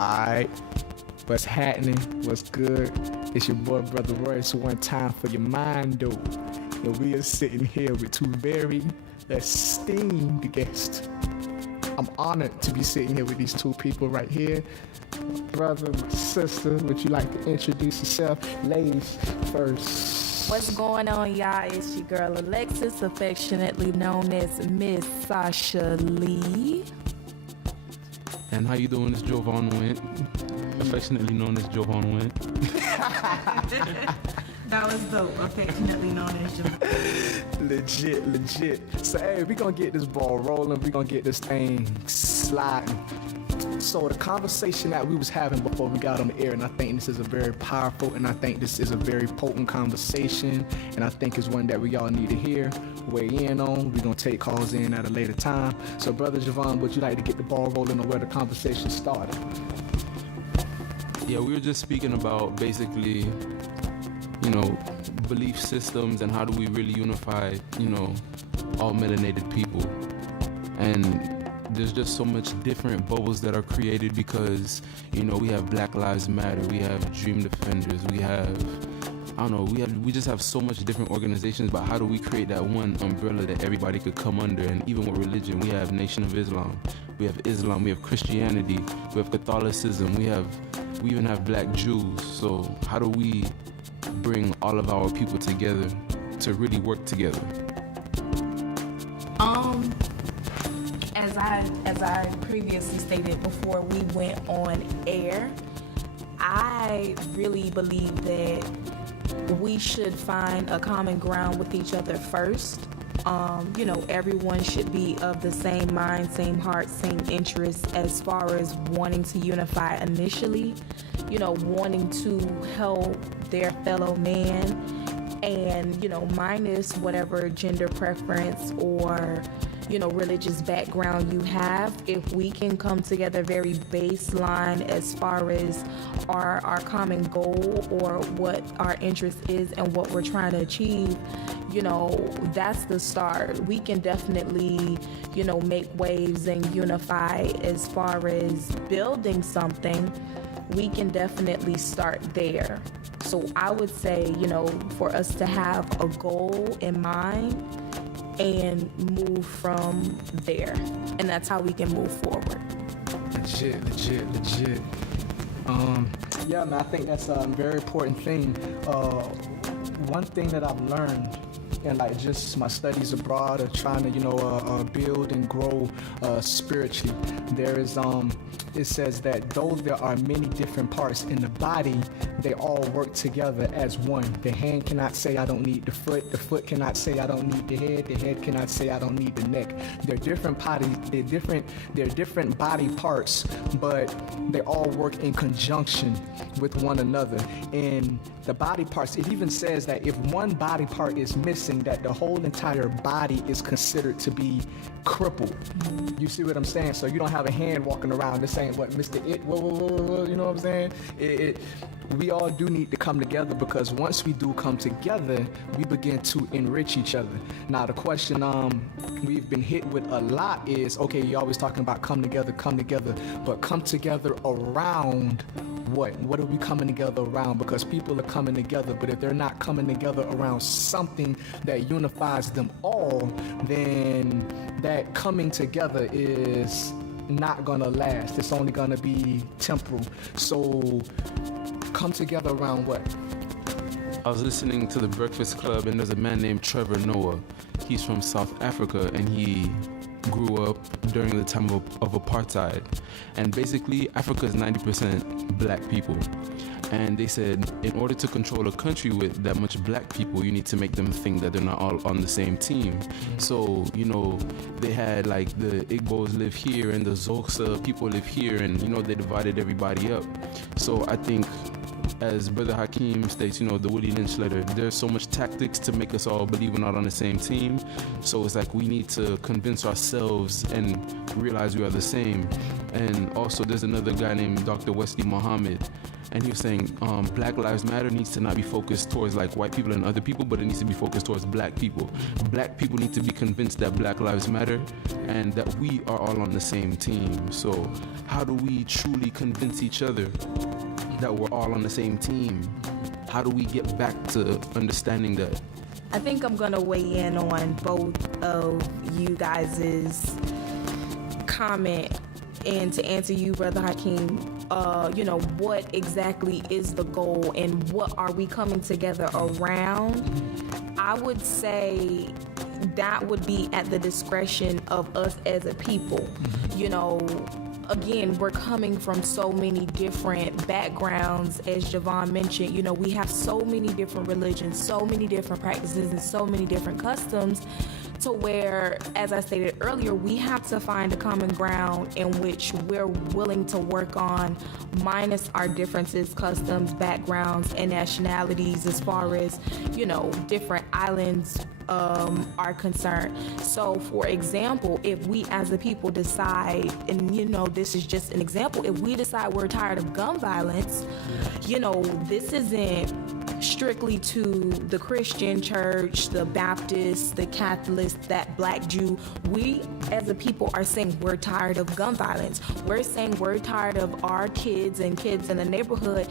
Alright, what's happening? What's good? It's your boy, Brother Royce, one time for your mind, though. And we are sitting here with two very esteemed guests. I'm honored to be sitting here with these two people right here. My brother, my sister, would you like to introduce yourself? Ladies first. What's going on, y'all? It's your girl Alexis, affectionately known as Miss Sasha Lee. And how you doing? It's Jovan Went, affectionately known as Jovan Went. That was dope, affectionately known as Jovan. Legit. So, hey, we gonna get this ball rolling. We gonna get this thing sliding. So the conversation that we was having before we got on the air, and I think this is a very powerful, and I think this is a very potent conversation, and I think it's one that we all need to hear, weigh in on. We're going to take calls in at a later time. So, Brother Javon, would you like to get the ball rolling on where the conversation started? Yeah, we were just speaking about basically, belief systems and how do we really unify, all melanated people. And there's just so much different bubbles that are created because, we have Black Lives Matter, we have Dream Defenders, we just have so much different organizations, but how do we create that one umbrella that everybody could come under? And even with religion, we have Nation of Islam, we have Christianity, we have Catholicism, we even have Black Jews. So how do we bring all of our people together to really work together? As I previously stated before we went on air, I really believe that we should find a common ground with each other first. Everyone should be of the same mind, same heart, same interest as far as wanting to unify initially, wanting to help their fellow man and, minus whatever gender preference or religious background you have. If we can come together very baseline as far as our common goal or what our interest is and what we're trying to achieve, that's the start. We can definitely, make waves and unify as far as building something. We can definitely start there. So I would say, for us to have a goal in mind and move from there, and that's how we can move forward. Legit. Yeah, man, I think that's a very important thing. One thing that I've learned in just my studies abroad of trying to build and grow spiritually, there is it says that though there are many different parts in the body, they all work together as one. The hand cannot say I don't need the foot cannot say I don't need the head cannot say I don't need the neck. They're different body parts, but they all work in conjunction with one another. And the body parts, it even says that if one body part is missing, that the whole entire body is considered to be crippled. You see what I'm saying? So you don't have a hand walking around this ain't what Mr. It, whoa, you know what I'm saying? We all do need to come together, because once we do come together, we begin to enrich each other. Now the question we've been hit with a lot is, okay, you're always talking about come together, but come together around what? What are we coming together around? Because people are coming together, but if they're not coming together around something that unifies them all, then that coming together is not gonna last. It's only gonna be temporal. So come together around what? I was listening to the Breakfast Club, and there's a man named Trevor Noah. He's from South Africa, and he grew up during the time of apartheid. And basically, Africa is 90% black people. And they said, in order to control a country with that much black people, you need to make them think that they're not all on the same team. So, they had the Igbos live here and the Xhosa people live here, and, they divided everybody up. So I think, as Brother Hakeem states, the Willie Lynch letter, there's so much tactics to make us all believe we're not on the same team. So it's we need to convince ourselves and realize we are the same. And also there's another guy named Dr. Wesley Muhammad, and he was saying Black Lives Matter needs to not be focused towards like white people and other people, but it needs to be focused towards black people. Black people need to be convinced that Black Lives Matter and that we are all on the same team. So how do we truly convince each other that we're all on the same team? How do we get back to understanding that? I think I'm gonna weigh in on both of you guys' comment, and to answer you, Brother Hakeem, what exactly is the goal and what are we coming together around? I would say that would be at the discretion of us as a people. Again, we're coming from so many different backgrounds, as Javon mentioned. We have so many different religions, so many different practices, and so many different customs, to where, as I stated earlier, we have to find a common ground in which we're willing to work on, minus our differences, customs, backgrounds, and nationalities, as far as, different islands are concerned. So, for example, if we as a people decide, and this is just an example, if we decide we're tired of gun violence, this isn't strictly to the Christian church, the Baptist, the Catholics, that Black Jew. We as a people are saying we're tired of gun violence. We're saying we're tired of our kids in the neighborhood,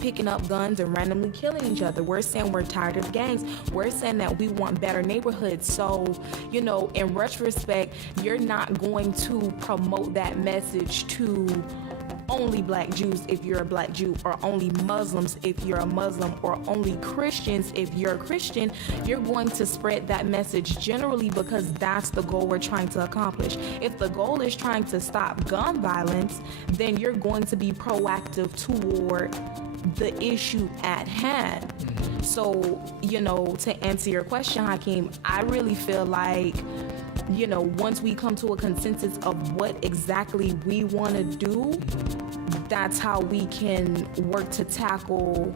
picking up guns and randomly killing each other. We're saying we're tired of gangs. We're saying that we want better neighborhoods. So, in retrospect, you're not going to promote that message to only Black Jews if you're a Black Jew, or only Muslims if you're a Muslim, or only Christians if you're a Christian. You're going to spread that message generally, because that's the goal we're trying to accomplish. If the goal is trying to stop gun violence, then you're going to be proactive toward the issue at hand. So, to answer your question, Hakeem, I really feel like, once we come to a consensus of what exactly we want to do, that's how we can work to tackle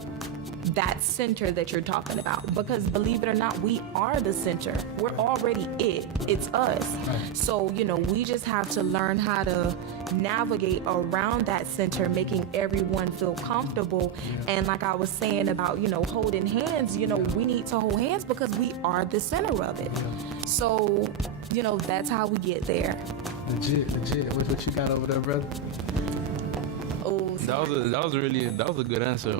that center that you're talking about. Because believe it or not, we are the center. We're already it. It's us. Right. So, we just have to learn how to navigate around that center, making everyone feel comfortable. Yeah. And like I was saying about, holding hands, we need to hold hands because we are the center of it. Yeah. So, that's how we get there. Legit. What you got over there, brother? Oh, that was a good answer.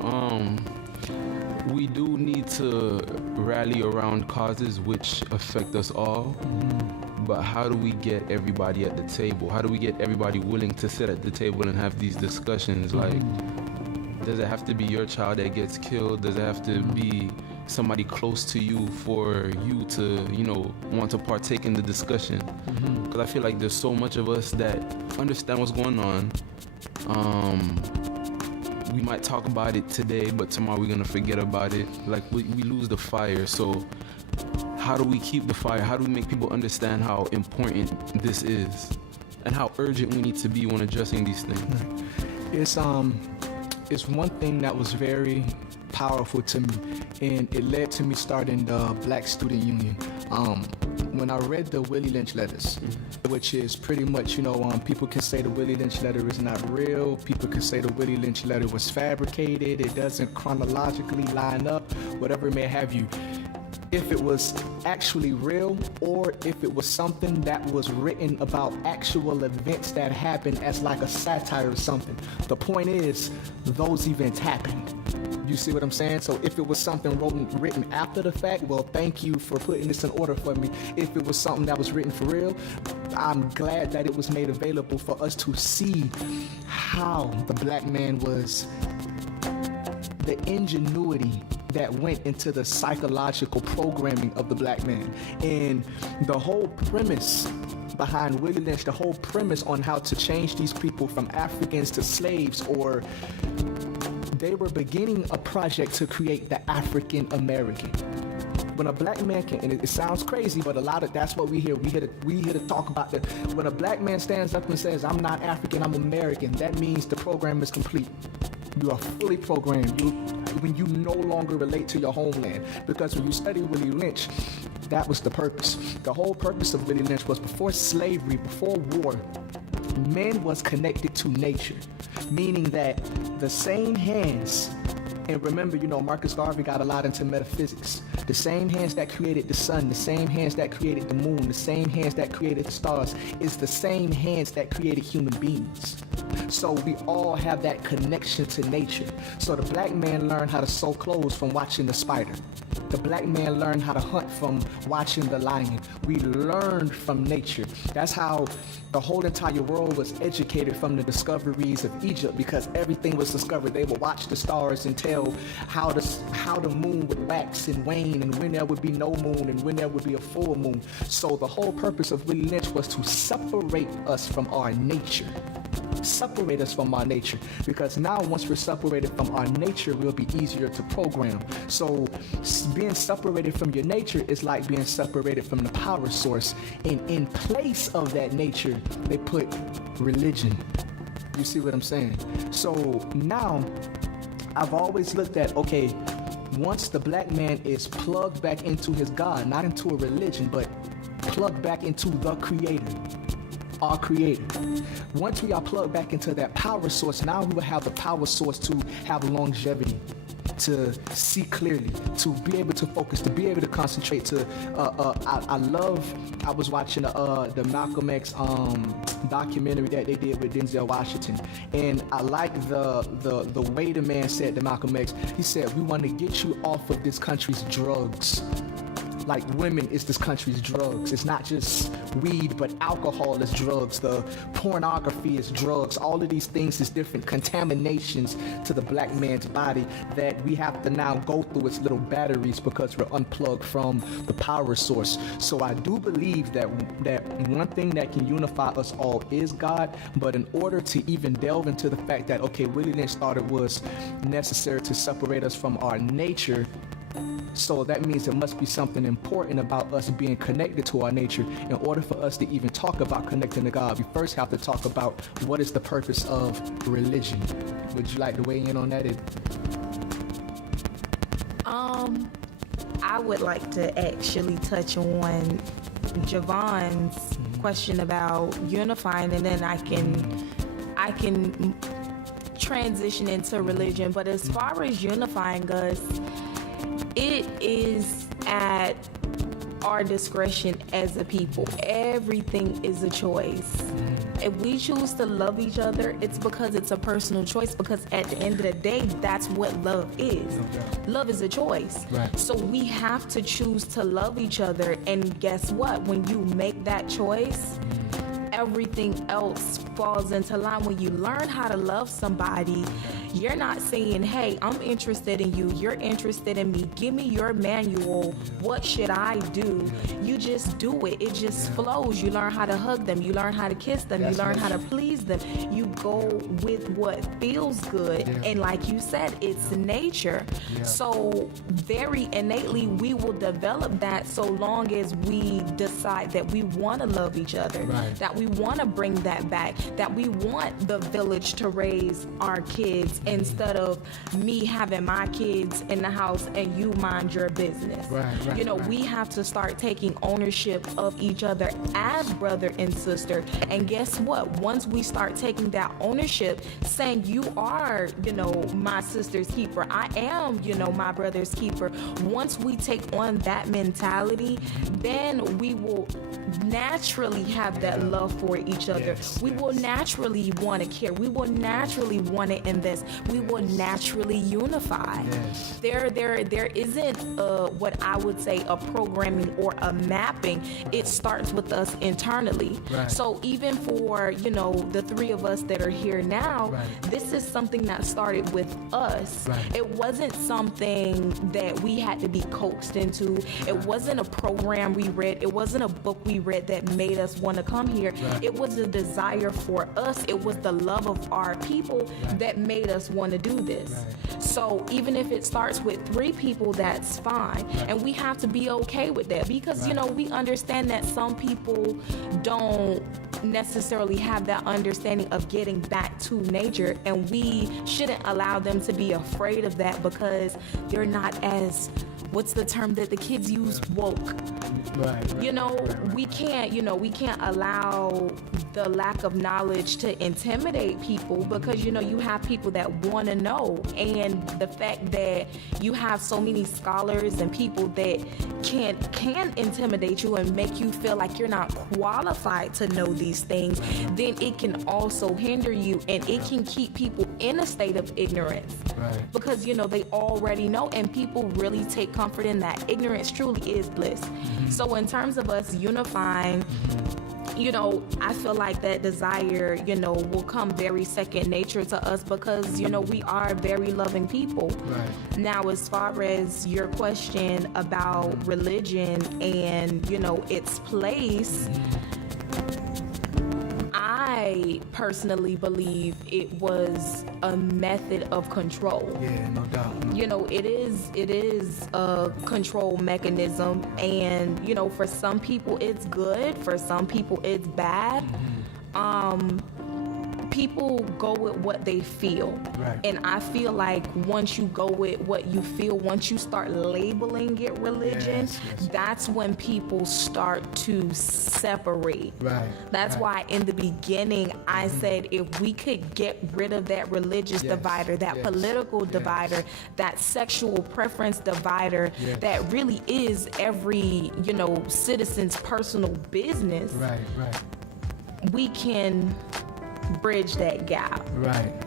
We do need to rally around causes which affect us all. But how do we get everybody at the table? How do we get everybody willing to sit at the table and have these discussions? Like, does it have to be your child that gets killed? Does it have to be somebody close to you for you to, want to partake in the discussion? Because I feel like there's so much of us that understand what's going on. We might talk about it today, but tomorrow we're gonna forget about it. Like, we lose the fire. So how do we keep the fire? How do we make people understand how important this is and how urgent we need to be when addressing these things? It's one thing that was very powerful to me, and it led to me starting the Black Student Union. When I read the Willie Lynch letters, which is pretty much, people can say the Willie Lynch letter is not real. People can say the Willie Lynch letter was fabricated. It doesn't chronologically line up, whatever it may have you. If it was actually real, or if it was something that was written about actual events that happened as like a satire or something. The point is, those events happened. You see what I'm saying? So if it was something written after the fact, well, thank you for putting this in order for me. If it was something that was written for real, I'm glad that it was made available for us to see how the Black man was, the ingenuity that went into the psychological programming of the Black man. And the whole premise behind Willie Lynch, the whole premise on how to change these people from Africans to slaves, or they were beginning a project to create the African American. When a Black man can, and it sounds crazy, but that's what we hear. We here to talk about that. When a Black man stands up and says, I'm not African, I'm American, that means the program is complete. You are fully programmed. When you no longer relate to your homeland. Because when you study Willie Lynch, that was the purpose. The whole purpose of Willie Lynch was before slavery, before war, man was connected to nature. Meaning that the same hands, and remember, Marcus Garvey got a lot into metaphysics. The same hands that created the sun, the same hands that created the moon, the same hands that created the stars, is the same hands that created human beings. So we all have that connection to nature. So the black man learned how to sew clothes from watching the spider. The black man learned how to hunt from watching the lion. We learned from nature. That's how the whole entire world was educated from the discoveries of Egypt, because everything was discovered. They would watch the stars and tell how the moon would wax and wane, and when there would be no moon and when there would be a full moon. So the whole purpose of Willie Lynch was to separate us from our nature. Separate us from our nature, because now once we're separated from our nature, we'll be easier to program. So being separated from your nature is like being separated from the power source, and in place of that nature they put religion. You see what I'm saying? So now I've always looked at, okay, once the black man is plugged back into his God, not into a religion, but plugged back into the creator, our creator. Once we are plugged back into that power source, now we will have the power source to have longevity, to see clearly, to be able to focus, to be able to concentrate. I was watching the Malcolm X documentary that they did with Denzel Washington, and I like the way the man said to Malcolm X. He said, "We want to get you off of this country's drugs." Like women is this country's drugs. It's not just weed, but alcohol is drugs. The pornography is drugs. All of these things is different contaminations to the black man's body that we have to now go through its little batteries because we're unplugged from the power source. So I do believe that one thing that can unify us all is God. But in order to even delve into the fact that, okay, Willie Lynch thought it was necessary to separate us from our nature, so that means there must be something important about us being connected to our nature. In order for us to even talk about connecting to God, we first have to talk about what is the purpose of religion. Would you like to weigh in on that? I would like to actually touch on Javon's question about unifying, and then I can transition into religion. But as far as unifying us, it is at our discretion as a people. Everything is a choice. If we choose to love each other, it's because it's a personal choice, because at the end of the day, that's what love is. Love is a choice. Right. So we have to choose to love each other, and guess what? When you make that choice, everything else falls into line. When you learn how to love somebody, you're not saying, hey, I'm interested in you, you're interested in me, give me your manual, what should I do? You just do it. It just flows. You learn how to hug them, you learn how to kiss them, you learn how to please them. You go with what feels good. And like you said, it's nature. So very innately we will develop that, so long as we decide that we want to love each other, that we want to bring that back, that we want the village to raise our kids instead of me having my kids in the house and you mind your business. We have to start taking ownership of each other as brother and sister. And guess what? Once we start taking that ownership, saying you are, my sister's keeper, I am, my brother's keeper. Once we take on that mentality, then we will naturally have that love for each other. We will naturally want to care. We will naturally want to invest. We will naturally unify. There isn't what I would say a programming or a mapping. It starts with us internally. So even for the three of us that are here now, this is something that started with us. It wasn't something that we had to be coaxed into. It wasn't a program we read. It wasn't a book we read that made us want to come here. It was the desire for us. It was the love of our people that made us want to do this. So even if it starts with 3 people, that's fine. And we have to be okay with that because, you know, we understand that some people don't necessarily have that understanding of getting back to nature, and we shouldn't allow them to be afraid of that because they're not as, what's the term that the kids use, woke. We can't allow the lack of knowledge to intimidate people because, you know, you have people that want to know, and the fact that you have so many scholars and people that can intimidate you and make you feel like you're not qualified to know these things, then it can also hinder you, and it can keep people in a state of ignorance because, you know, they already know, and people really take comfort in that. Ignorance truly is bliss. So in terms of us unifying, you know, I feel like that desire, you know, will come very second nature to us because, you know, we are very loving people. Now, as far as your question about religion and, you know, its place, I personally believe it was a method of control. Yeah, no doubt. You know, it is a control mechanism, and, you know, for some people it's good, for some people it's bad. People go with what they feel. And I feel like once you go with what you feel, once you start labeling it religion, that's when people start to separate. That's why in the beginning I said if we could get rid of that religious divider, that political divider, that sexual preference divider, that really is every, you know, citizen's personal business, we can bridge that gap.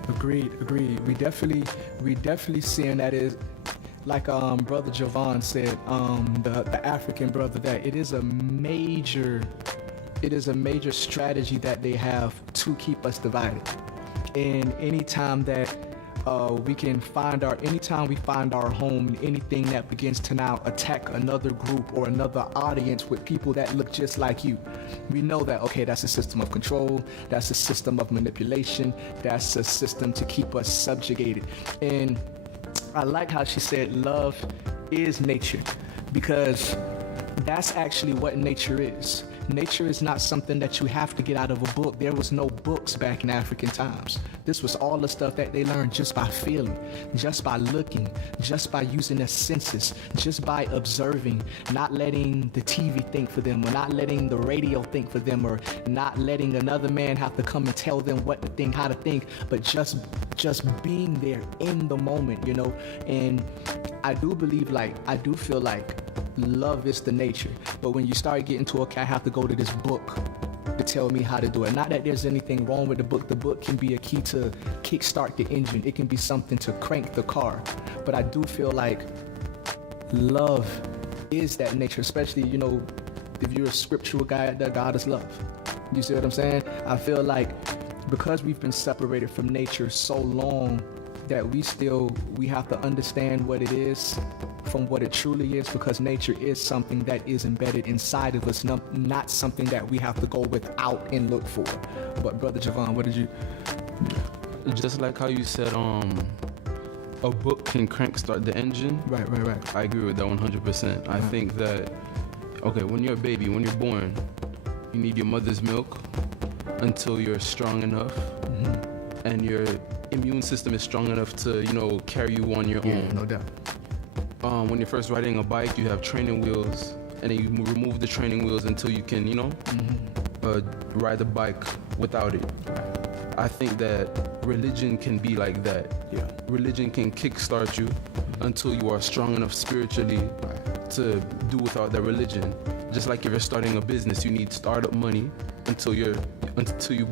Agreed. We definitely seeing that is like Brother Javon said, the African brother, that it is a major strategy that they have to keep us divided. And anytime that anytime we find our home in anything that begins to now attack another group or another audience with people that look just like you, we know that, okay, that's a system of control, that's a system of manipulation, that's a system to keep us subjugated. And I like how she said love is nature, because that's actually what nature is. Nature is not something that you have to get out of a book. There was no books back in African times. This was all the stuff that they learned just by feeling, just by looking, just by using their senses, just by observing, not letting the TV think for them, or not letting the radio think for them, or not letting another man have to come and tell them what to think, how to think, but just being there in the moment, you know. And I do feel like love is the nature. But when you start getting to, okay, I have to go to this book to tell me how to do it. Not that there's anything wrong with the book. The book can be a key to kickstart the engine. It can be something to crank the car. But I do feel like love is that nature, especially, you know, if you're a scriptural guy, that God is love. You see what I'm saying? I feel like because we've been separated from nature so long, that we have to understand what it is from what it truly is, because nature is something that is embedded inside of us, not something that we have to go without and look for. But Brother Javon, what did you? Just like how you said, a book can start the engine. Right. I agree with that 100%. I think that, okay, when you're a baby, when you're born, you need your mother's milk until you're strong enough, and your immune system is strong enough to, you know, carry you on your own. No doubt. When you're first riding a bike, you have training wheels, and then you remove the training wheels until you can, you know, ride the bike without it. I think that religion can be like that. Religion can kickstart you until you are strong enough spiritually to do without that religion. Just like if you're starting a business, you need startup money until you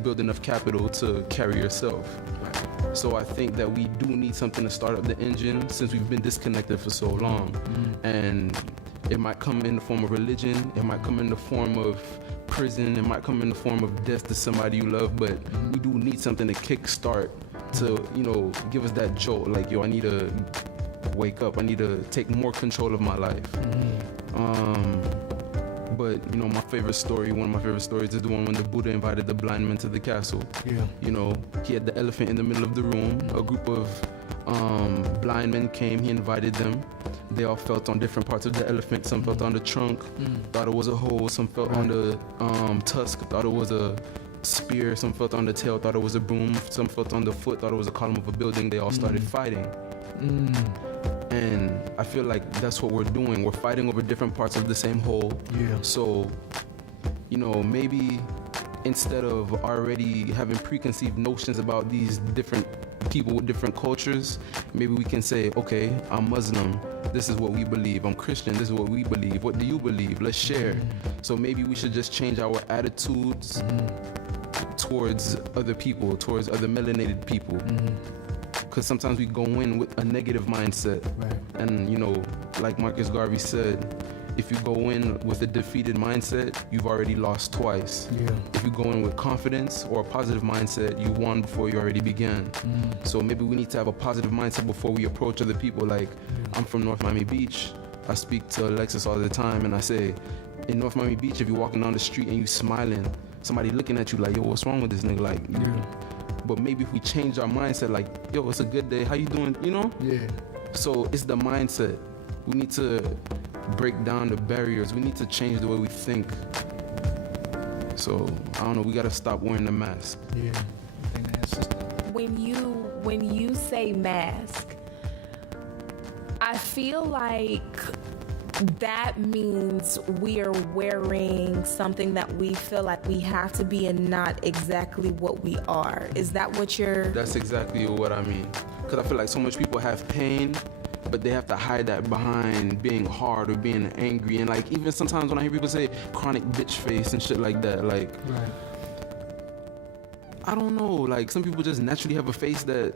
build enough capital to carry yourself. So I think that we do need something to start up the engine, since we've been disconnected for so long. And it might come in the form of religion, it might come in the form of prison, it might come in the form of death to somebody you love, but we do need something to kickstart, to, you know, give us that jolt, like, yo, I need to wake up, I need to take more control of my life. But you know, one of my favorite stories is the one when the Buddha invited the blind man to the castle. Yeah. You know, he had the elephant in the middle of the room. A group of blind men came. He invited them. They all felt on different parts of the elephant. Some felt on the trunk, thought it was a hole. Some felt on the tusk, thought it was a spear. Some felt on the tail, thought it was a broom. Some felt on the foot, thought it was a column of a building. They all started fighting. And I feel like that's what we're doing. We're fighting over different parts of the same whole. Yeah. So, you know, maybe instead of already having preconceived notions about these different people with different cultures, maybe we can say, okay, I'm Muslim, this is what we believe. I'm Christian, this is what we believe. What do you believe? Let's share. So maybe we should just change our attitudes towards other people, towards other melanated people. Because sometimes we go in with a negative mindset. Right. And, you know, like Marcus Garvey said, if you go in with a defeated mindset, you've already lost twice. Yeah. If you go in with confidence or a positive mindset, you won before you already began. So maybe we need to have a positive mindset before we approach other people. Like, I'm from North Miami Beach. I speak to Alexis all the time, and I say, in North Miami Beach, if you're walking down the street and you smiling, somebody looking at you like, yo, what's wrong with this nigga? Like, but maybe if we change our mindset, like, yo, it's a good day, how you doing, you know? Yeah. So it's the mindset. We need to break down the barriers. We need to change the way we think. So, I don't know, we gotta stop wearing the mask. Yeah. I think that's just... When you say mask, I feel like that means we are wearing something that we feel like we have to be and not exactly what we are. Is that what you're... That's exactly what I mean. Because I feel like so much people have pain, but they have to hide that behind being hard or being angry. And like, even sometimes when I hear people say chronic bitch face and shit like that, like, I don't know, like some people just naturally have a face that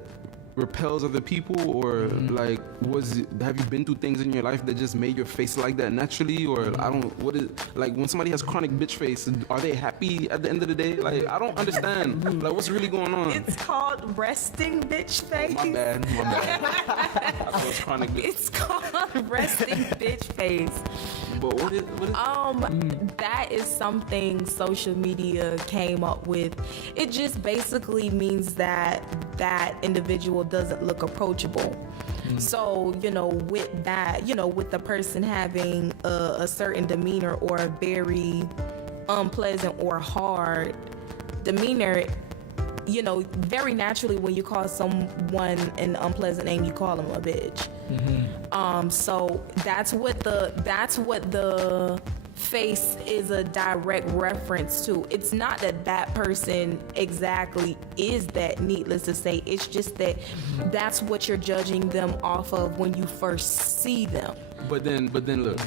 repels other people, or like, have you been through things in your life that just made your face like that naturally? Or I don't, what is, like when somebody has chronic bitch face, are they happy at the end of the day? Like, I don't understand. Like, what's really going on? It's called resting bitch face. My bad. I thought it was chronic bitch. It's called resting bitch face. But what is That is something social media came up with. It just basically means that that individual doesn't look approachable. So, you know, with that, you know, with the person having a certain demeanor or a very unpleasant or hard demeanor, you know, very naturally when you call someone an unpleasant name, you call them a bitch. So that's what the face is a direct reference to. It's not that person exactly is that, needless to say. It's just that that's what you're judging them off of when you first see them. But then look,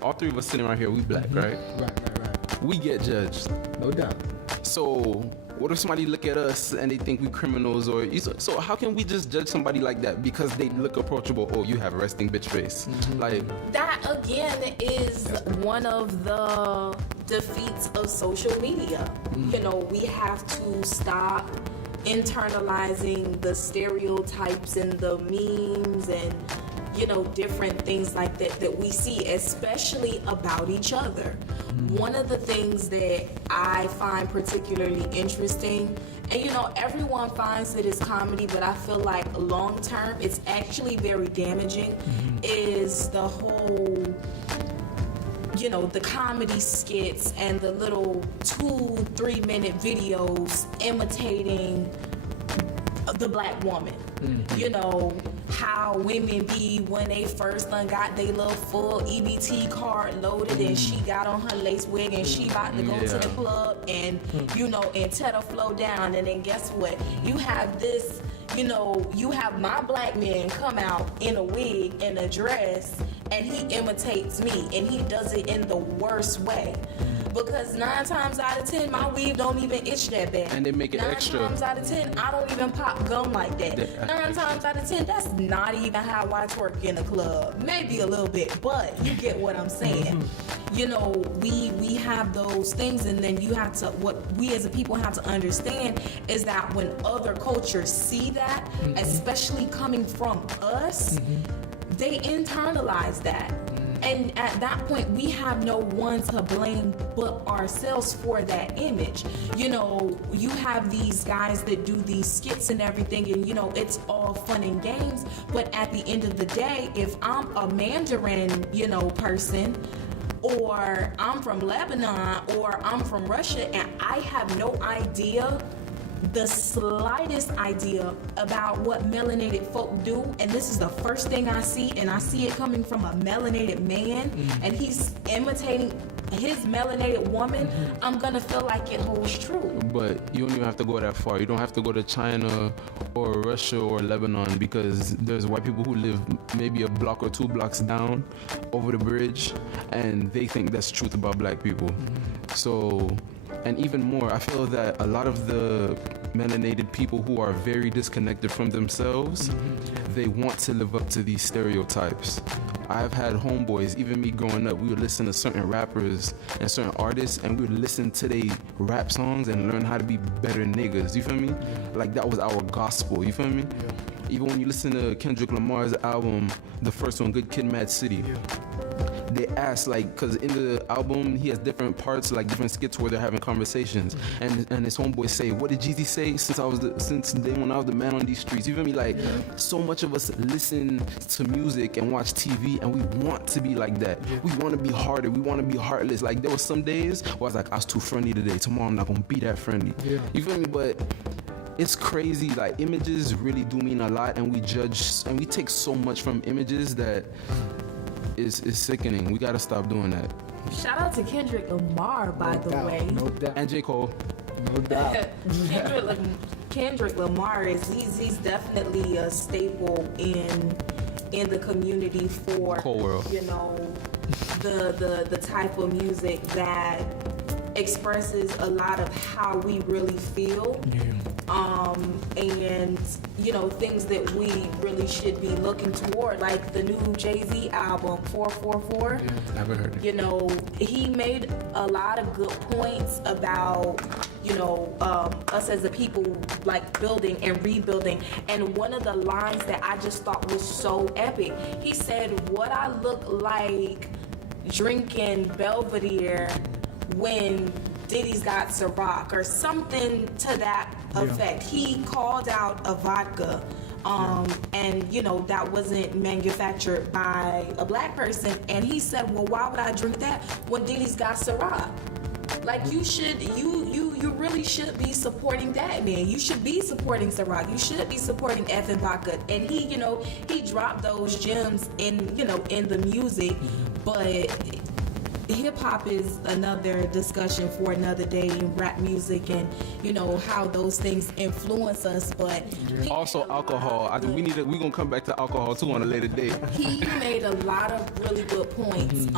all three of us sitting right here, we black, right? Right. We get judged. No doubt. So what if somebody look at us and they think we criminals, or so how can we just judge somebody like that because they look approachable? Oh, you have a resting bitch face. Like, that again is one of the defeats of social media. You know, we have to stop internalizing the stereotypes and the memes and, you know, different things like that we see, especially about each other. One of the things that I find particularly interesting, and you know, everyone finds it as comedy, but I feel like long term it's actually very damaging, is the whole, you know, the comedy skits and the little 2-3 minute videos imitating the black woman. You know, how women be when they first done got their little full EBT card loaded and she got on her lace wig and she about to go to the club and, you know, and tear the flow down. And then guess what? You have this, you know, you have my black man come out in a wig and a dress and he imitates me and he does it in the worst way. Because 9 times out of 10, my weave don't even itch that bad. And they make it 9 extra. 9 times out of 10, I don't even pop gum like that. 9 times out of 10, that's not even how I twerk in a club. Maybe a little bit, but you get what I'm saying. You know, we have those things, and then you have to, what we as a people have to understand is that when other cultures see that, especially coming from us, they internalize that. And at that point, we have no one to blame but ourselves for that image. You know, you have these guys that do these skits and everything, and you know, it's all fun and games. But at the end of the day, if I'm a Mandarin, you know, person, or I'm from Lebanon, or I'm from Russia, and I have no idea, the slightest idea about what melanated folk do, and this is the first thing I see, and I see it coming from a melanated man, and he's imitating his melanated woman, I'm gonna feel like it holds true. But you don't even have to go that far. You don't have to go to China or Russia or Lebanon, because there's white people who live maybe a block or 2 blocks down over the bridge, and they think that's truth about black people. So, and even more, I feel that a lot of the melanated people who are very disconnected from themselves, they want to live up to these stereotypes. I've had homeboys, even me growing up, we would listen to certain rappers and certain artists, and we would listen to their rap songs and learn how to be better niggas, you feel me? Like that was our gospel, you feel me? Even when you listen to Kendrick Lamar's album, the first one, Good Kid, Mad City, they ask, like, because in the album he has different parts, like different skits where they're having conversations, and his homeboys say, what did Jeezy say since day when I was the man on these streets, you feel me? Like, so much of us listen to music and watch TV, and we want to be like that. We want to be harder, we want to be heartless. Like, there was some days where I was like, I was too friendly today, tomorrow I'm not gonna be that friendly, you feel me? But it's crazy, like, images really do mean a lot, and we judge and we take so much from images that is sickening. We gotta stop doing that. Shout out to Kendrick Lamar, by the way. No doubt. And J. Cole. No doubt. Kendrick Lamar he's definitely a staple in the community for Whole world. You know, the type of music that expresses a lot of how we really feel. And you know, things that we really should be looking toward, like the new Jay-Z album 444. Never heard it. You know, he made a lot of good points about, you know, us as a people, like building and rebuilding. And one of the lines that I just thought was so epic, he said, what I look like drinking Belvedere when Diddy's got Ciroc, or something to that effect. He called out a vodka, and you know, that wasn't manufactured by a black person, and he said, well, why would I drink that when Diddy's got Ciroc? Like, you really should be supporting that, man. You should be supporting Ciroc. You should be supporting effing vodka. And he, you know, he dropped those gems in, you know, in the music, but hip-hop is another discussion for another day, and rap music, and you know how those things influence us. But also alcohol. We're gonna come back to alcohol too on a later date. He made a lot of really good points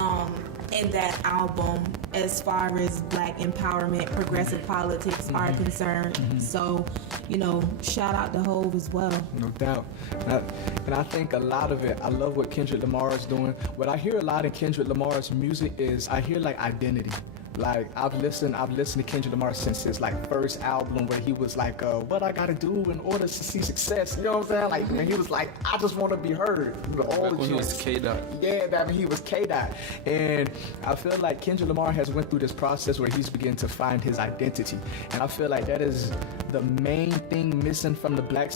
in that album as far as black empowerment, progressive politics are concerned. So, you know, shout out to Hove as well. No doubt. And I think a lot of it, I love what Kendrick Lamar is doing. What I hear a lot in Kendrick Lamar's music is, I hear like identity. Like, I've listened to Kendrick Lamar since his like first album, where he was like, what I gotta do in order to see success, you know what I'm saying? Like, when he was like, I just want to be heard. Back when he was K-Dot. Yeah, back when he was K-Dot. And I feel like Kendrick Lamar has went through this process where he's beginning to find his identity. And I feel like that is the main thing missing from the black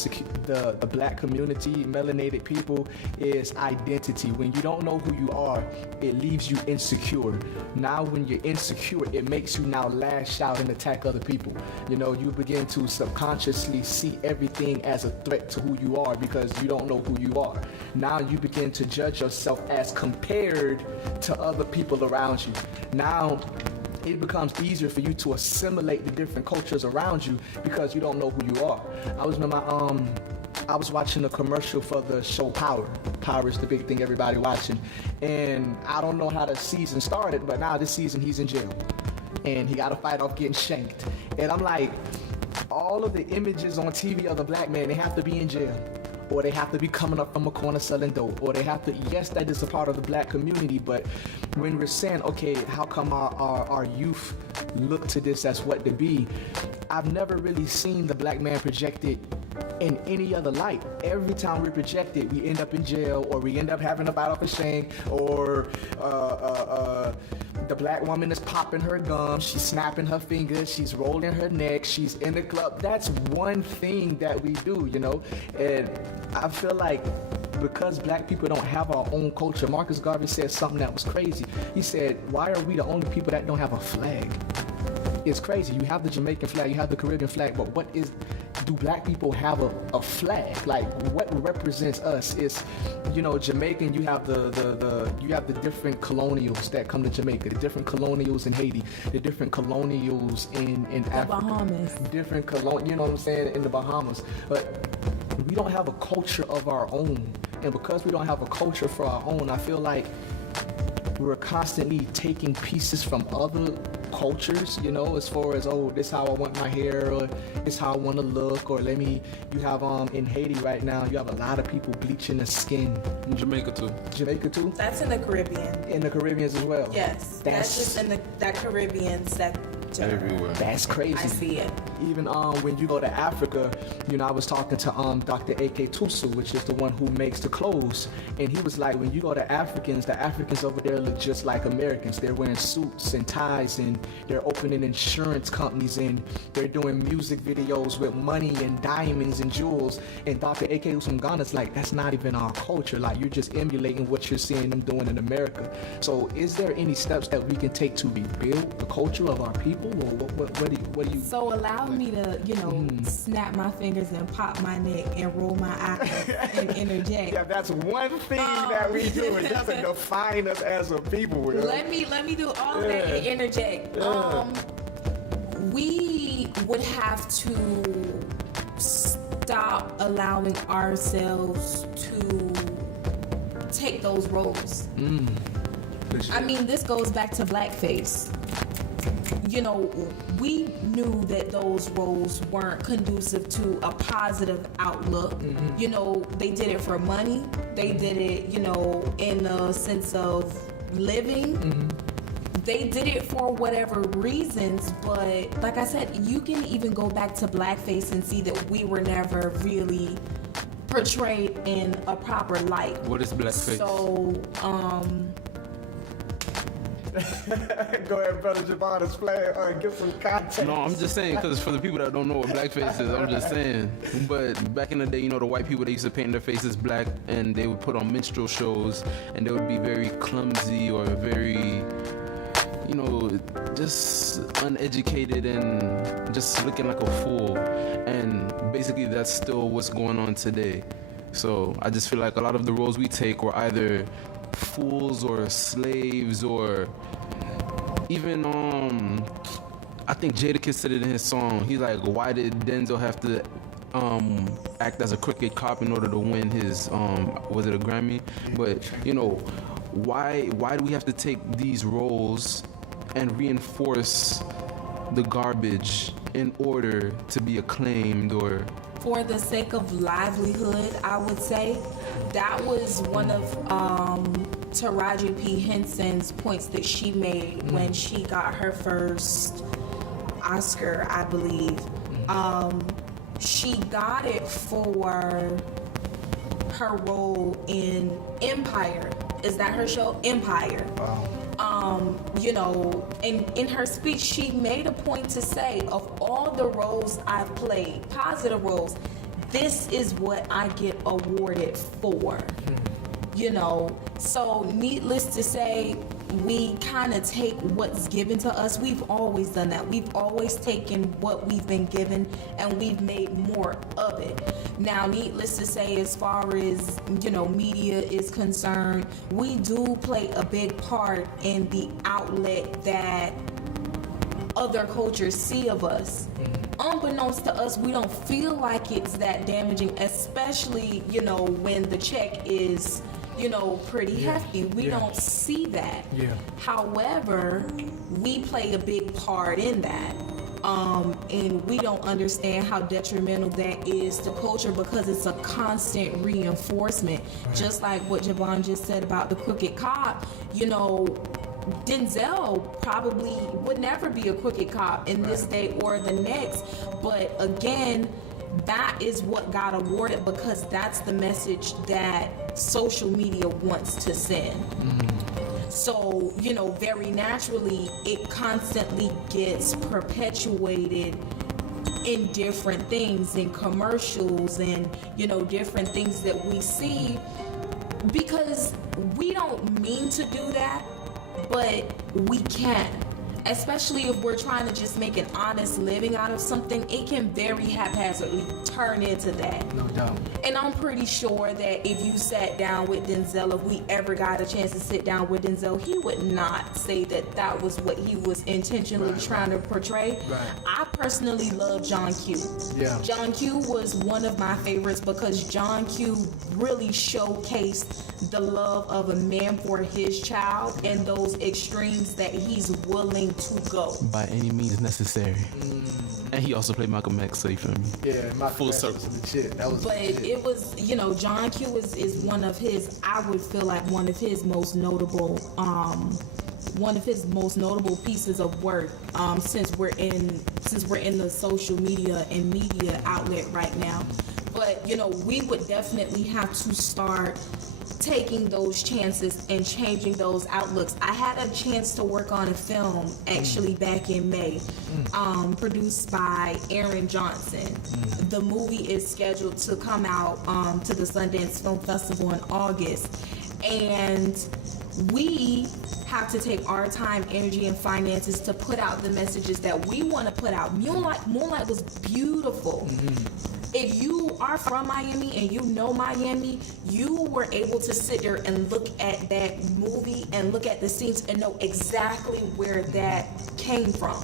community, melanated people, is identity. When you don't know who you are, it leaves you insecure. Now when you're insecure, it makes you now lash out and attack other people. You know, you begin to subconsciously see everything as a threat to who you are, because you don't know who you are. Now you begin to judge yourself as compared to other people around you. Now it becomes easier for you to assimilate the different cultures around you because you don't know who you are. I was watching a commercial for the show Power. Power is the big thing everybody watching. And I don't know how the season started, but now this season he's in jail. And he got to fight off getting shanked. And I'm like, all of the images on TV of the black man, they have to be in jail. Or they have to be coming up from a corner selling dope. Or they have to, yes, that is a part of the black community, but when we're saying, okay, how come our youth look to this as what to be, I've never really seen the black man projected in any other light. Every time we project it, we end up in jail, or we end up having a battle for shame, or the black woman is popping her gums, she's snapping her fingers, she's rolling her neck, she's in the club. That's one thing that we do, you know. And I feel like because black people don't have our own culture, Marcus Garvey said something that was crazy. He said, why are we the only people that don't have a flag? It's crazy. You have the Jamaican flag, you have the Caribbean flag, but do black people have a flag? Like, what represents us? It's, you know, Jamaican, you have the different colonials that come to Jamaica, the different colonials in Haiti, the different colonials in Africa. Bahamas. Different you know what I'm saying, in the Bahamas. But we don't have a culture of our own. And because we don't have a culture for our own, I feel like we're constantly taking pieces from other cultures, you know, as far as, oh, this how I want my hair, or this how I want to look, or you have in Haiti right now, you have a lot of people bleaching their skin. In Jamaica too. That's in the Caribbean. In the Caribbeans as well. Yes, that's just in that Caribbean sector. Everywhere. That's crazy. I see it. Even when you go to Africa, you know, I was talking to Dr. A.K. Tusu, which is the one who makes the clothes, and he was like, when you go to the Africans over there look just like Americans. They're wearing suits and ties, and they're opening insurance companies, and they're doing music videos with money and diamonds and jewels. And Dr. A.K. who's from Ghana's like, that's not even our culture. Like, you're just emulating what you're seeing them doing in America. So is there any steps that we can take to rebuild the culture of our people? Or what do you? So allow me to, you know, snap my fingers and pop my neck and roll my eyes and interject. Yeah, that's one thing that we do. It doesn't define us as a people. Let me do all of that and interject. We would have to stop allowing ourselves to take those roles. I mean, this goes back to Blackface. You know, we knew that those roles weren't conducive to a positive outlook. You know, they did it for money. They did it, you know, in a sense of living. They did it for whatever reasons, but like I said, you can even go back to Blackface and see that we were never really portrayed in a proper light. What is Blackface? So, Go ahead, brother Javon, explain, give some context. No, I'm just saying, because for the people that don't know what blackface is, I'm just saying. But back in the day, you know, the white people, they used to paint their faces black, and they would put on minstrel shows, and they would be very clumsy or very, you know, just uneducated and just looking like a fool. And basically that's still what's going on today. So I just feel like a lot of the roles we take were either fools or slaves, or even I think Jadakiss said it in his song. He's like, why did Denzel have to act as a crooked cop in order to win his was it a Grammy? But you know, why do we have to take these roles and reinforce the garbage in order to be acclaimed? Or for the sake of livelihood, I would say that was one of Taraji P. Henson's points that she made when she got her first Oscar, I believe. She got it for her role in Empire. Is that her show? Empire. You know, in her speech, she made a point to say, of all the roles I've played, positive roles, this is what I get awarded for. You know, so needless to say, we kind of take what's given to us. We've always done that. We've always taken what we've been given and we've made more of it. Now, needless to say, as far as, you know, media is concerned, we do play a big part in the outlet that other cultures see of us. Unbeknownst to us, we don't feel like it's that damaging, especially, you know, when the check is, you know, pretty hefty. We don't see that. However, we play a big part in that. And we don't understand how detrimental that is to culture because it's a constant reinforcement. Just like what Javon just said about the crooked cop, you know, Denzel probably would never be a crooked cop in this day or the next. But again, that is what got awarded because that's the message that social media wants to send. So, you know, very naturally, it constantly gets perpetuated in different things, in commercials and, you know, different things that we see, because we don't mean to do that, but we can. Especially if we're trying to just make an honest living out of something, it can very haphazardly turn into that. No doubt. And I'm pretty sure that if you sat down with Denzel, if we ever got a chance to sit down with Denzel, he would not say that that was what he was intentionally trying to portray. Right. I personally love John Q. Yeah. John Q was one of my favorites because John Q really showcased the love of a man for his child and those extremes that he's willing to go. By any means necessary. And he also played Malcolm X, so you feel me? Yeah, my Full circle. Legit. That was But legit. it was, you know, John Q is one of his, I would feel like one of his most notable pieces of work since we're in the social media and media outlet right now. But, you know, we would definitely have to start taking those chances and changing those outlooks. I had a chance to work on a film actually back in May, produced by Aaron Johnson. The movie is scheduled to come out to the Sundance Film Festival in August, and we have to take our time, energy, and finances to put out the messages that we want to put out. Moonlight was beautiful. If you are from Miami and you know Miami, you were able to sit there and look at that movie and look at the scenes and know exactly where that came from.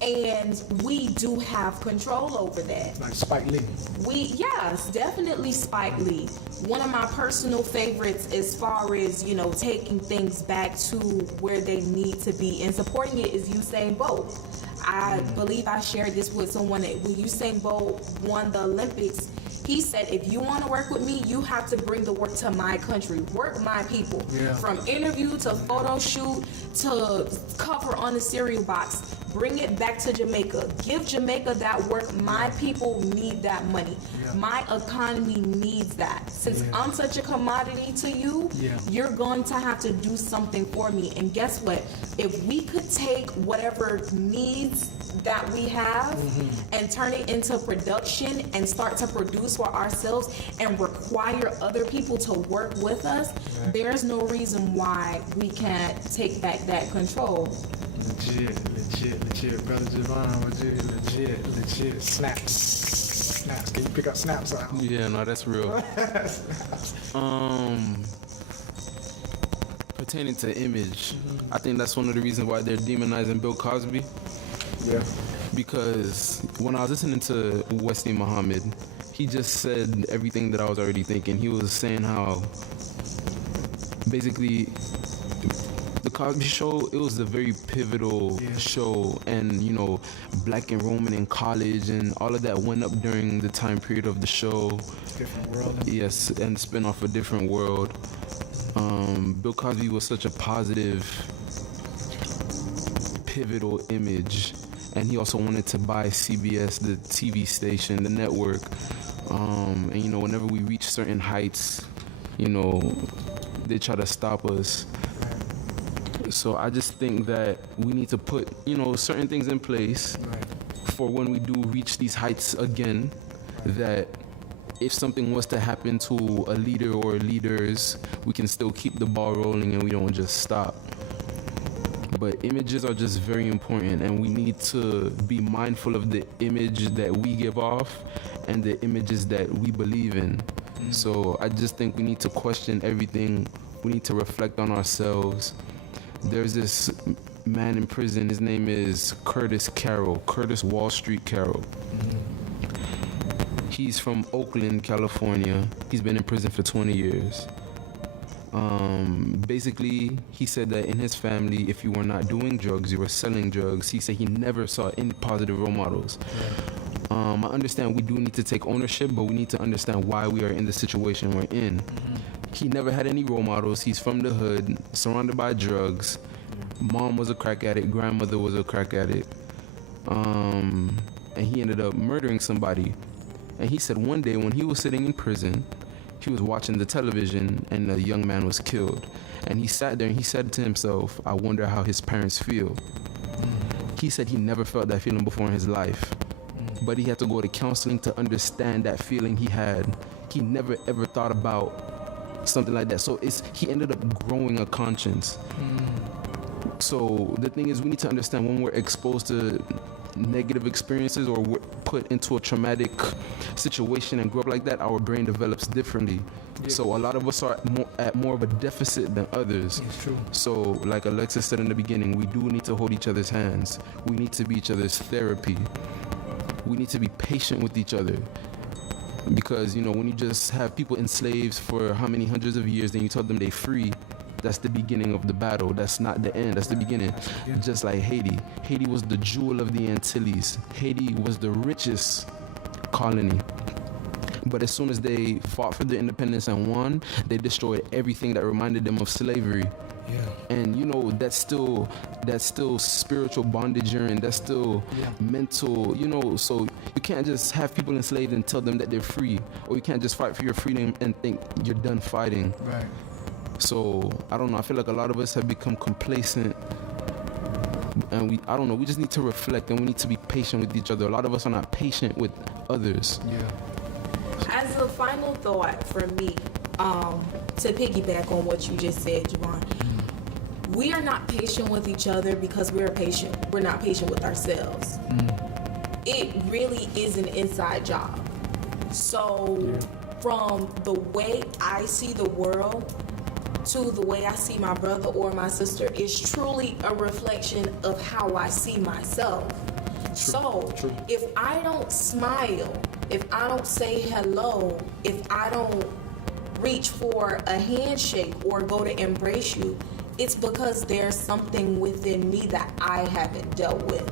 And we do have control over that. Like Spike Lee. Yes, definitely Spike Lee. One of my personal favorites as far as, you know, taking things back to where they need to be and supporting it is Usain Bolt. I believe I shared this with someone that when Usain Bolt won the Olympics, he said, if you want to work with me, you have to bring the work to my country, work my people. Yeah. From interview to photo shoot to cover on the cereal box. Bring it back to Jamaica. Give Jamaica that work. My people need that money. Yeah. My economy needs that. Since I'm such a commodity to you, you're going to have to do something for me. And guess what? If we could take whatever needs that we have and turn it into production and start to produce for ourselves and require other people to work with us, there's no reason why we can't take back that control. Legit, brother Javon, legit. Snaps. Can you pick up snaps out? Yeah, no, that's real. Pertaining to image, I think that's one of the reasons why they're demonizing Bill Cosby. Yeah. Because when I was listening to Wesley Muhammad, he just said everything that I was already thinking. He was saying how basically the Cosby Show, it was a very pivotal show, and you know, black enrollment in college and all of that went up during the time period of the show. Different world. Yes, and spin off a different world. Bill Cosby was such a positive, pivotal image, and he also wanted to buy CBS, the TV station, the network. And you know, whenever we reach certain heights, you know, they try to stop us. So I just think that we need to put, you know, certain things in place for when we do reach these heights again, that if something was to happen to a leader or leaders, we can still keep the ball rolling and we don't just stop. But images are just very important, and we need to be mindful of the image that we give off and the images that we believe in. So I just think we need to question everything. We need to reflect on ourselves. There's this man in prison, his name is Curtis Wall Street Carroll. He's from Oakland, California. He's been in prison for 20 years. Basically, he said that in his family, if you were not doing drugs, you were selling drugs. He said he never saw any positive role models. I understand we do need to take ownership, but we need to understand why we are in the situation we're in. He never had any role models. He's from the hood, surrounded by drugs. Mom was a crack addict, grandmother was a crack addict. And he ended up murdering somebody. And he said one day when he was sitting in prison, he was watching the television and a young man was killed. And he sat there and he said to himself, I wonder how his parents feel. He said he never felt that feeling before in his life, but he had to go to counseling to understand that feeling he had. He never ever thought about something like that. So he ended up growing a conscience. So the thing is, we need to understand when we're exposed to negative experiences or we're put into a traumatic situation and grow up like that, our brain develops differently. So a lot of us are at more of a deficit than others. It's true. So like Alexis said in the beginning, we do need to hold each other's hands. We need to be each other's therapy. We need to be patient with each other. Because, when you just have people enslaved for how many hundreds of years, then you tell them they're free, that's the beginning of the battle. That's not the end. That's the beginning. Just like Haiti. Haiti was the jewel of the Antilles. Haiti was the richest colony. But as soon as they fought for their independence and won, they destroyed everything that reminded them of slavery. Yeah. And that's still spiritual bondage and that's still mental, so you can't just have people enslaved and tell them that they're free, or you can't just fight for your freedom and think you're done fighting. Right. So I don't know, I feel like a lot of us have become complacent, and we just need to reflect and we need to be patient with each other. A lot of us are not patient with others. As a final thought for me, to piggyback on what you just said, Javon, we are not patient with each other because we're not patient with ourselves. It really is an inside job. So from the way I see the world to the way I see my brother or my sister is truly a reflection of how I see myself. True. If I don't smile, if I don't say hello, if I don't reach for a handshake or go to embrace you, it's because there's something within me that I haven't dealt with.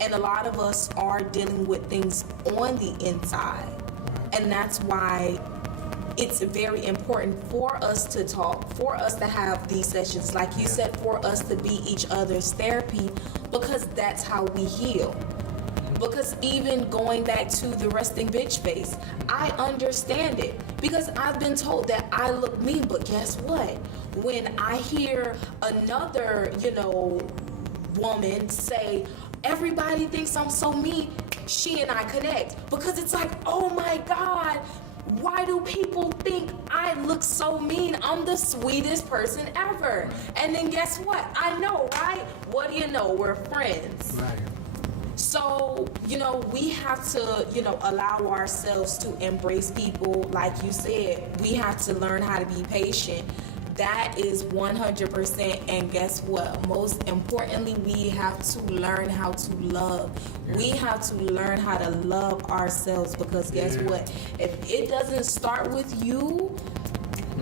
And a lot of us are dealing with things on the inside. And that's why it's very important for us to talk, for us to have these sessions, like you said, for us to be each other's therapy, because that's how we heal. Because even going back to the resting bitch face, I understand it because I've been told that I look mean, but guess what? When I hear another, woman say, everybody thinks I'm so mean, she and I connect because it's like, oh my God, why do people think I look so mean? I'm the sweetest person ever. And then guess what? I know, right? What do you know? We're friends. Right. So, we have to, allow ourselves to embrace people. Like you said, we have to learn how to be patient. That is 100%. And guess what? Most importantly, we have to learn how to love. We have to learn how to love ourselves because guess what? If it doesn't start with you,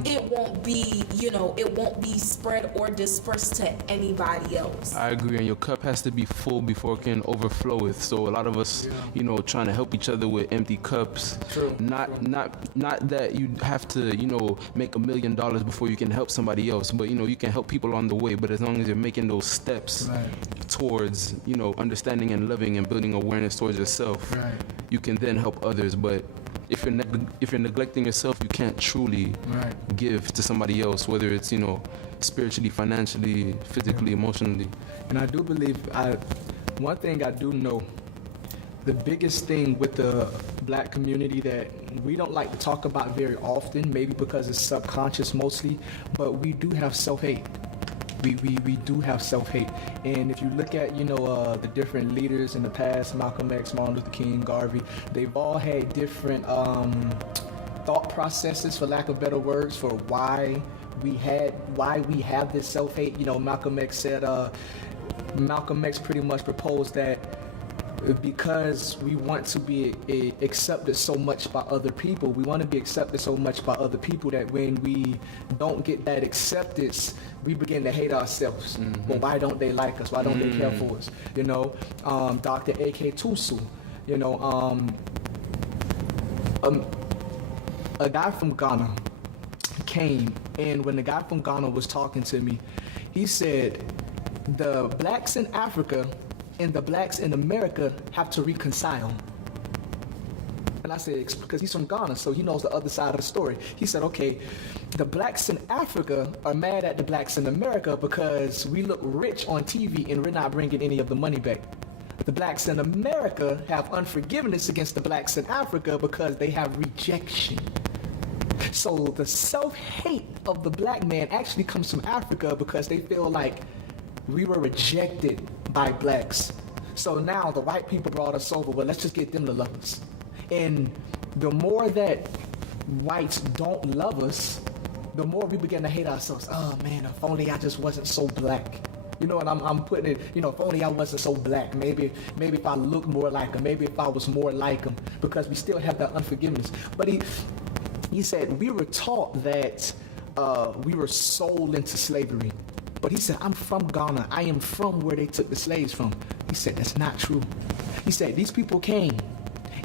it won't be, it won't be spread or dispersed to anybody else. I agree, and your cup has to be full before it can overfloweth. So a lot of us, trying to help each other with empty cups. True. Not that you have to, make $1 million before you can help somebody else, but you can help people on the way. But as long as you're making those steps towards, understanding and loving and building awareness towards yourself, you can then help others. But if you're neglecting yourself, you can't truly give to somebody else, whether it's spiritually, financially, physically, emotionally. And I do believe one thing I do know, the biggest thing with the black community that we don't like to talk about very often, maybe because it's subconscious mostly, but we do have self-hate. We do have self-hate. And if you look at, the different leaders in the past, Malcolm X, Martin Luther King, Garvey, they've all had different thought processes, for lack of better words, for why we have this self-hate. Malcolm X said, Malcolm X pretty much proposed that because we want to be accepted so much by other people, we want to be accepted so much by other people that when we don't get that acceptance, we begin to hate ourselves. Well, why don't they like us? Why don't they care for us? Dr. A.K. Tusu, a guy from Ghana came, and when the guy from Ghana was talking to me, he said, the blacks in Africa and the blacks in America have to reconcile. And I said, because he's from Ghana, so he knows the other side of the story. He said, okay, the blacks in Africa are mad at the blacks in America because we look rich on TV and we're not bringing any of the money back. The blacks in America have unforgiveness against the blacks in Africa because they have rejection. So the self-hate of the black man actually comes from Africa because they feel like we were rejected by blacks. So now the white people brought us over, well, let's just get them to love us. And the more that whites don't love us, the more we begin to hate ourselves. Oh man, if only I just wasn't so black. You know, and I'm putting it, you know, if only I wasn't so black. Maybe if I looked more like him, maybe if I was more like him, because we still have that unforgiveness. But he said we were taught that we were sold into slavery. But he said, I'm from Ghana. I am from where they took the slaves from. He said, that's not true. He said, these people came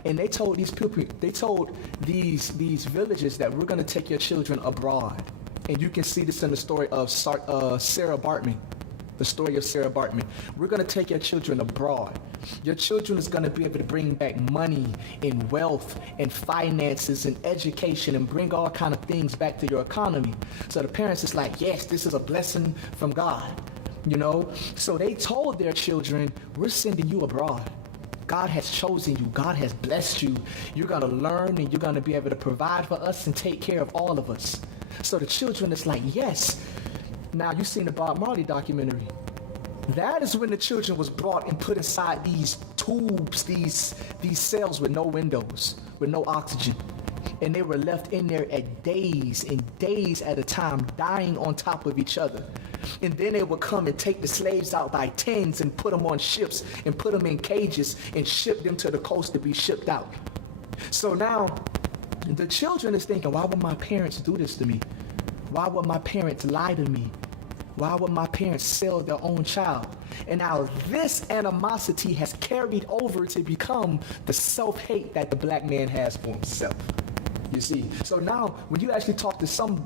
and they told these people, they told these villages that we're going to take your children abroad. And you can see this in the story of Sarah Bartman. The story of Sarah Bartman. We're going to take your children abroad. Your children is going to be able to bring back money and wealth and finances and education and bring all kind of things back to your economy. So the parents is like, yes, this is a blessing from God, you know? So they told their children, we're sending you abroad. God has chosen you. God has blessed you. You're going to learn and you're going to be able to provide for us and take care of all of us. So the children is like, yes. Now, you've seen the Bob Marley documentary. That is when the children was brought and put inside these tubes, these cells with no windows, with no oxygen. And they were left in there at days and days at a time, dying on top of each other. And then they would come and take the slaves out by tens and put them on ships and put them in cages and ship them to the coast to be shipped out. So now, the children is thinking, why would my parents do this to me? Why would my parents lie to me? Why would my parents sell their own child? And now this animosity has carried over to become the self-hate that the black man has for himself. You see? So now when you actually talk to some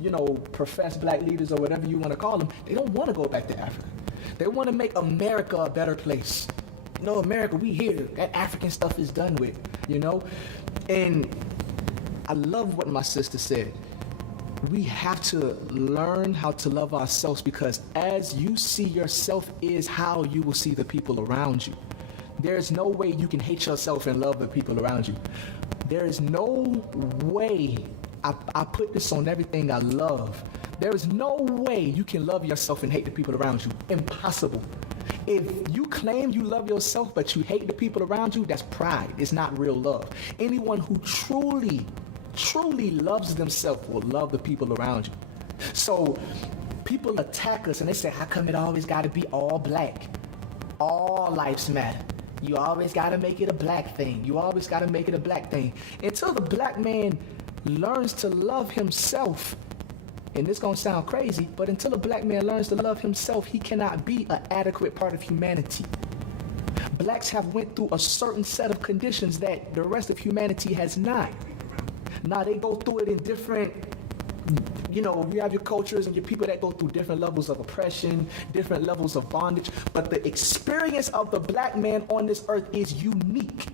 you know, professed black leaders or whatever you want to call them, they don't want to go back to Africa. They want to make America a better place. You know, America, we here. That African stuff is done with, you know? And I love what my sister said. We have to learn how to love ourselves, because as you see yourself is how you will see the people around you. There's no way you can hate yourself and love the people around you. There is no way, I put this on everything I love. There is no way you can love yourself and hate the people around you. Impossible. If you claim you love yourself but you hate the people around you, that's pride. It's not real love. Anyone who truly loves themselves will love the people around you. So people attack us and they say, how come it always got to be all black? All lives matter. You always got to make it a black thing. You always got to make it a black thing. Until the black man learns to love himself, and this gonna sound crazy, but until a black man learns to love himself, he cannot be an adequate part of humanity. Blacks have went through a certain set of conditions that the rest of humanity has not. Now they go through it in different, you know, you have your cultures and your people that go through different levels of oppression, different levels of bondage, but the experience of the black man on this earth is unique.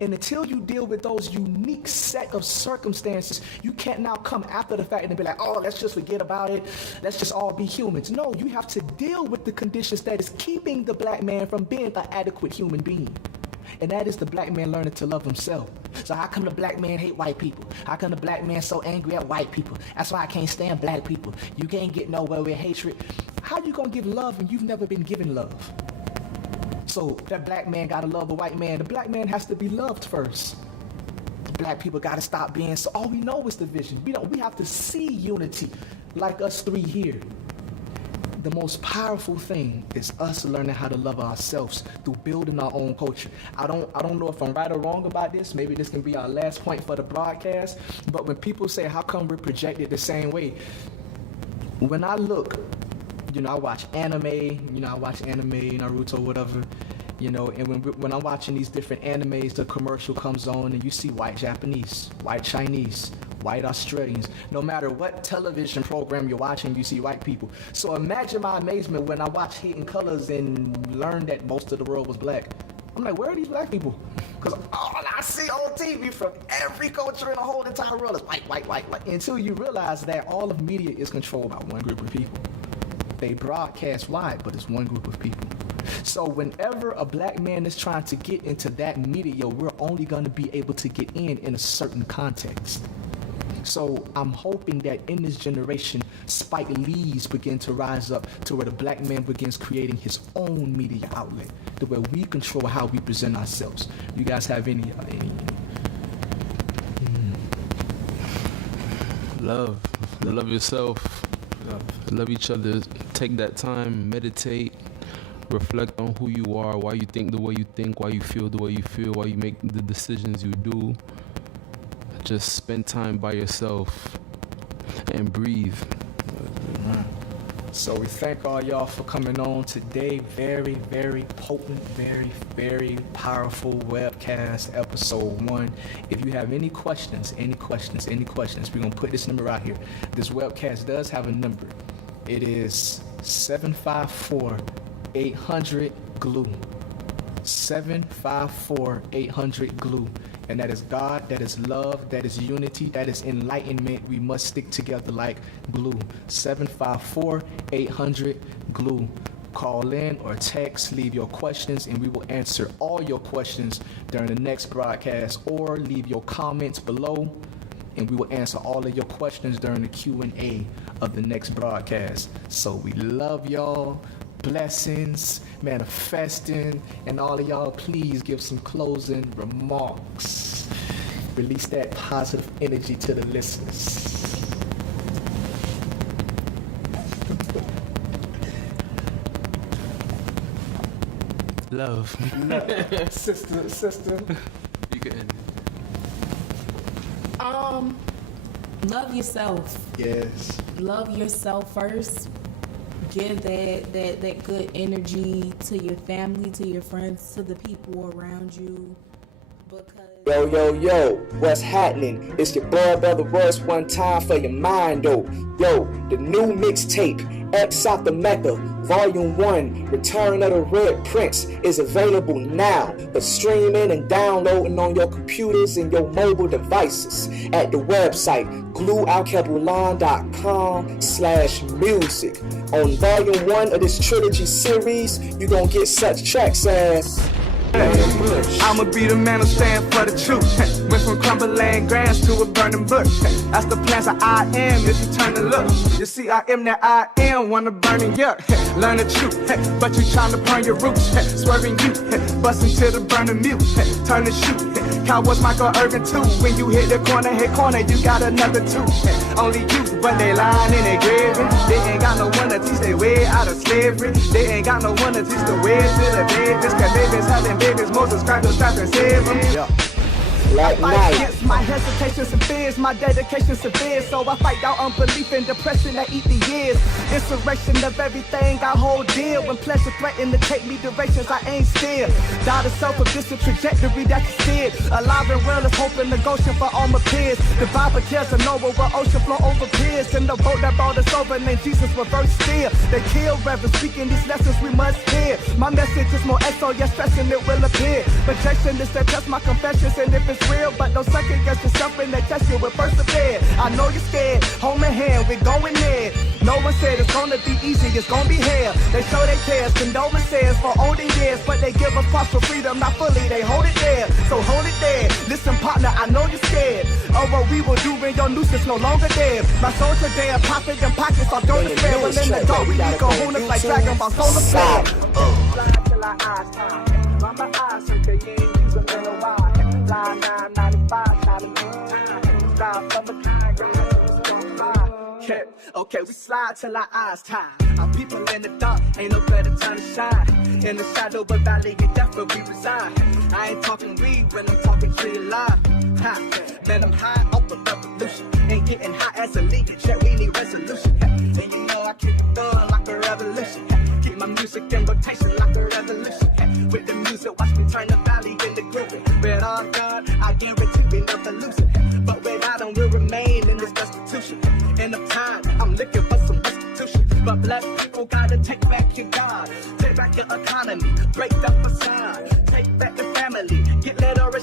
And until you deal with those unique set of circumstances, you can't now come after the fact and be like, oh, let's just forget about it. Let's just all be humans. No, you have to deal with the conditions that is keeping the black man from being an adequate human being. And that is the black man learning to love himself. So how come the black man hate white people? How come the black man so angry at white people? That's why I can't stand black people. You can't get nowhere with hatred. How you gonna give love when you've never been given love? So that black man gotta love the white man. The black man has to be loved first. Black people gotta stop being so, all we know is division. We have to see unity like us three here. The most powerful thing is us learning how to love ourselves through building our own culture. I don't know if I'm right or wrong about this. Maybe this can be our last point for the broadcast. But when people say, how come we're projected the same way? When I look, you know, I watch anime, Naruto, whatever, you know, and when I'm watching these different animes, the commercial comes on and you see white Japanese, white Chinese, white Australians. No matter what television program you're watching, you see white people. So imagine my amazement when I watch Hidden Colors and learn that most of the world was black. I'm like, where are these black people? Because all I see on TV from every culture in the whole entire world is white, white, white, white. Until you realize that all of media is controlled by one group of people. They broadcast wide, but it's one group of people. So whenever a black man is trying to get into that media, we're only going to be able to get in a certain context. So I'm hoping that in this generation, Spike Lee's begin to rise up to where the black man begins creating his own media outlet, to where we control how we present ourselves. You guys have any? Love yourself. Love each other. Take that time, meditate, reflect on who you are, why you think the way you think, why you feel the way you feel, why you make the decisions you do. Just spend time by yourself and breathe. So we thank all y'all for coming on today. Very, very potent, very, very powerful webcast, episode 1. If you have any questions, we're gonna put this number out here. This webcast does have a number. It is 754-800-GLUE. 754-800-GLUE. And that is God, that is love, that is unity, that is enlightenment. We must stick together like glue. 754-800-GLUE. Call in or text, leave your questions, and we will answer all your questions during the next broadcast, or leave your comments below, and we will answer all of your questions during the Q&A of the next broadcast. So we love y'all. Blessings, manifesting, and all of y'all, please give some closing remarks. Release that positive energy to the listeners. Love. Sister. You can end it. Love yourself. Yes. Love yourself first. Give that good energy to your family, to your friends, to the people around you. Because Yo, what's happening? It's your boy, Brother Royce, one time for your mind, though. Yo, the new mixtape, X Out the Mecca, Volume 1, Return of the Red Prince, is available now for streaming and downloading on your computers and your mobile devices at the website Alkebulan.com/music. On Volume 1 of this trilogy series, you're gonna get such tracks as I'ma be the man who stand for the truth. Went from crumbling grass to a burning bush. That's the plans that I am if you turn to look. You see, I am that I am, wanna burn in you. Learn the truth, but you trying to burn your roots. Swerving you, busting to the burning mute. Turn the shoot. Cowboys Michael Irvin too. When you hit the corner, you got another two. Only you, but they lying and they graving. They ain't got no one to teach their way out of slavery. They ain't got no one to teach the way to the babies. Cause babies having babies, Moses cracked those straps and save them. like fight night. against my hesitations and fears, my dedication severe. So I fight down unbelief and depression that eat the years. Insurrection of everything I hold dear. When pleasure threatened to take me directions I ain't still. Die to self of this a trajectory that's steered. Alive and well is hoping the Goshen for all my peers. The Bible tells a Noah where ocean flow over piers. And the boat that brought us over named Jesus reverse steer. They kill reverend speaking these lessons we must hear. My message is more exo, yes stressing it will appear. Projection is to test my confessions and if it's real, but don't second guess yourself when they test you with persevere. I know you're scared, hold my hand, we're going there. No one said it's gonna be easy, it's gonna be hell. They show they cares, condolences for older years, but they give us partial freedom, not fully, they hold it there. So hold it there, listen partner, I know you're scared. Oh, what we will do when your nuisance no longer there. My soldier there, pocket and pockets, I don't despair. Well in the dark, we need kahunas like Dragon Ball solar flare. Slide till our eyes time, run my eyes so they ain't using in a while. Fly 995, time to fly from the kind, yeah. Okay, we slide till our eyes time. Our people in the dark, ain't no better time to shine. In the shadow of valley, you definitely reside. I ain't talking weed when I'm talking tree alive. Ha, man, I'm high up a revolution. Ain't getting high as a lead, shit, we need resolution. And you know I keep it going like a revolution. Keep my music in rotation like a revolution. With the music, watch me turn the valley into grooving. With all God, I guarantee we never lose it. But without them, we'll remain in this destitution. In the time, I'm looking for some restitution. But black people gotta take back your God. Take back your economy, break the facade. Take back the family, get literate.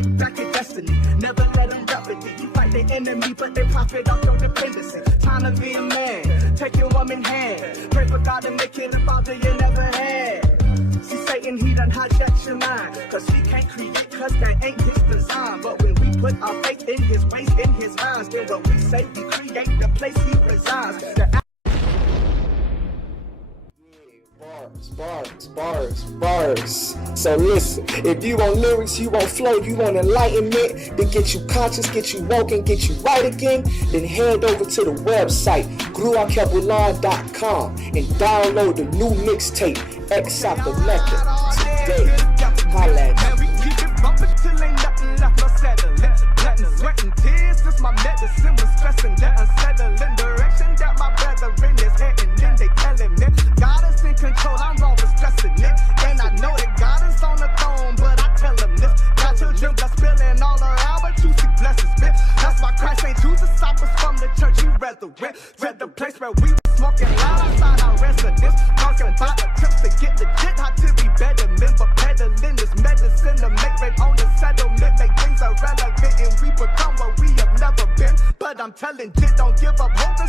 shake back your destiny. Never let them replicate. You fight the enemy, but they profit off your dependency. Time to be a man, take your woman hand. Pray for God to make it a father you never had. See Satan, he done hijacked your mind. Cause he can't create, cause that ain't his design. But when we put our faith in his ways, in his minds, then what we say, we create the place he resides. Bars. So listen, if you want lyrics, you want flow, you want enlightenment, then get you conscious, get you woke, and get you right again, then head over to the website, Alkebulan.com, and download the new mixtape, X Out the Method, today. Holla at you. Sweat and tears, this my medicine was stressing that unsettling direction that my brethren is heading in. They telling me God is in control, I'm always stressing it. And I know that God is on the throne, but I tell him this. Got children just spilling all around, but you see blessings, bitch. That's why Christ ain't choose disciples from the church, he resurrect. Read the place where we were smoking loud outside our residence. Talking about the trips to get legit, how to be better men, but peddling this medicine to make rain on the settlement, make things irrelevant, and we become what we have never been. But I'm telling you, don't give up hope,